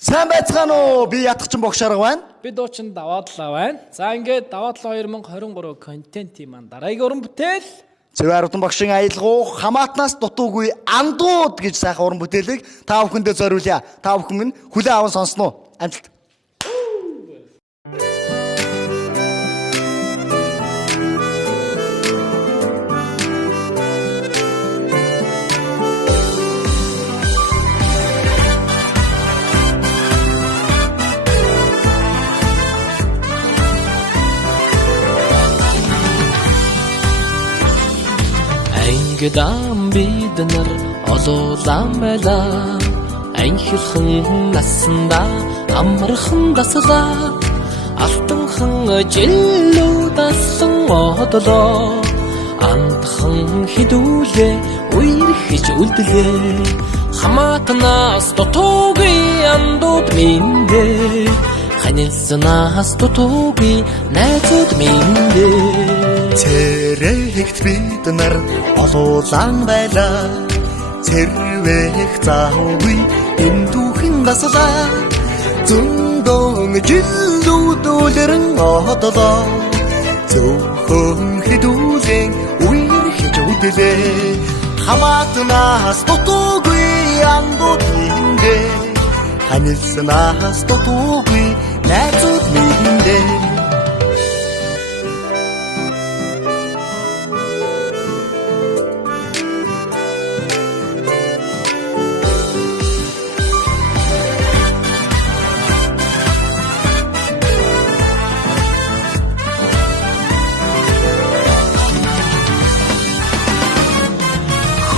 Сайн байцгаана уу? Би ятгачин богшарга байна. Би дуучин даваадлаа байна. За ингээд даваадлаа 2023 контентын маань дараагийн уран бүтээл Цэвэр Удан багшийн аялгау хамаатнаас дутуугүй андууд гэж сайхан уран бүтээлийг та бүхэндээ зориулъя. Та бүхэн минь хүлээн аван сонсно уу? Амжилт. Ангидам бид нар олуулан байлаа. Анхилхан насанда амархан даслаа. Алтанхан жилүүд асан одлоо. Андхан хідүүлээ үерхэж үлдлээ. Хамаатнаас дутуугүй андууд минь ханилснаас дутуугүй найзууд минь Цэрэгт бид нар олуулан байлаа. Цэрвэх заахгүй энэ түүхэн даслаа. Зөндөн жилүүд үлрэн одлоо. Зөвхөн хідүүлэн үерхэж үлдлээ. Хамаатнаас дутуугүй андууд минь ханилснаас дутуугүй найзууд минь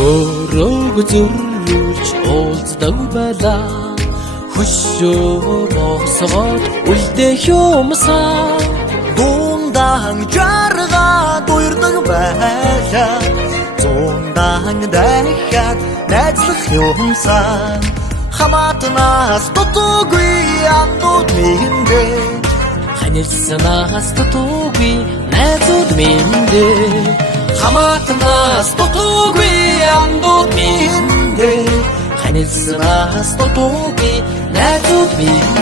Хөрөг зүрүүлж уулздаг байлаа. Хөшөө босгоод үлдэх юмсаа. Дуундаан жаргаа дуурдаг байлаа. Зундаан дахиад найзлах юмсаа. Хамаатнаас дутуугүй андууд минь ханилснаас дутуугүй найзууд минь хамаатнаас дутуугүй андууд минь ханилснаас дутуугүй найзууд минь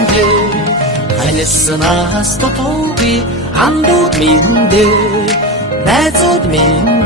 ханилснаас дутуугүй андууд минь найзууд минь